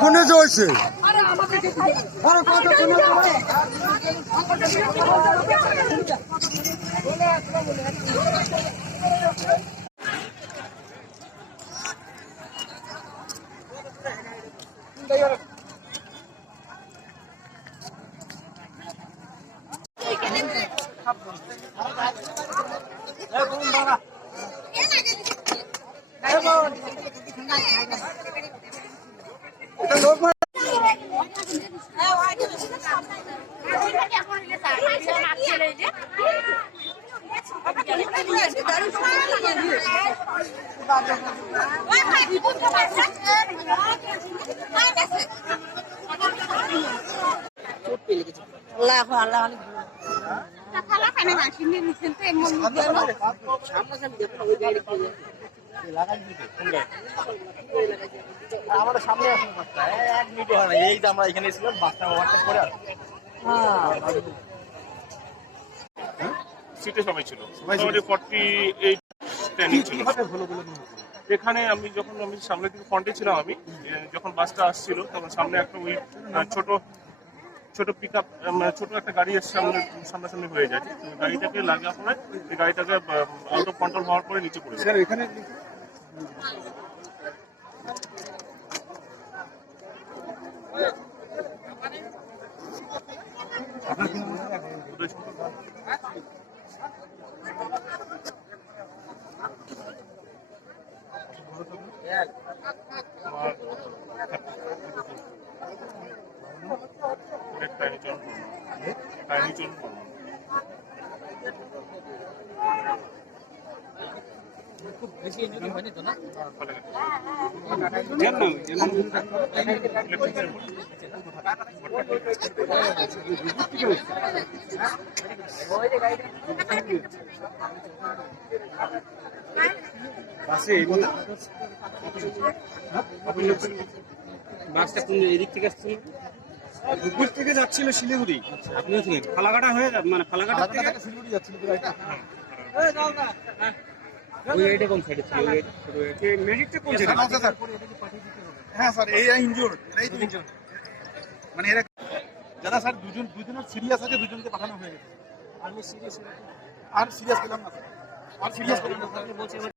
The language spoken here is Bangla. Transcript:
ফোনে জয়েছে আমাদের সামনে আসুন বাসটা 1 মিনিট হয় না। এই যে আমরা এখানে ছিলাম বাসটা ওভারটেক করে আসছে। সিটে সবাই ছিল, মোটামুটি 48 স্ট্যান্ডিং ছিল। এখানে আমি যখন সামনের দিকে ফ্রন্টে ছিলাম, আমি যখন বাসটা আসছিল তখন সামনে একটা ওই ছোট পিক আপ, ছোট একটা গাড়ি এসে সামনাসামনি হয়ে যায়। গাড়িটাকে লাগা পরে এই গাড়িটাকে আউট অফ কন্ট্রোল হওয়ার পরে নিচে পড়ে যায়। এখানে খুব বেশি ইঞ্জুরি হয়নি তো না? বাসটা কোন এদিক থেকে আসছিল? দুপুর থেকে যাচ্ছিল শিলিগুড়ি। আপনিও ছিলেন? ফালাকাটা হয়ে মানে ফালাকাটা থেকে শিলিগুড়ি যাচ্ছিল। ওই গাড়িটা কোন সাইডে ছিল? ম্যাজিকটা কোন জায়গায়? হ্যাঁ স্যার, এই ইনজুর, এরাই তো ইনজুর। মানে এরা যারা স্যার দুজনের সিরিয়াস আছে, দুজনকে পাঠানো হয়ে গেছে। আর সিরিয়াস পেলাম না স্যার, আর সিরিয়াস পেলাম না স্যার।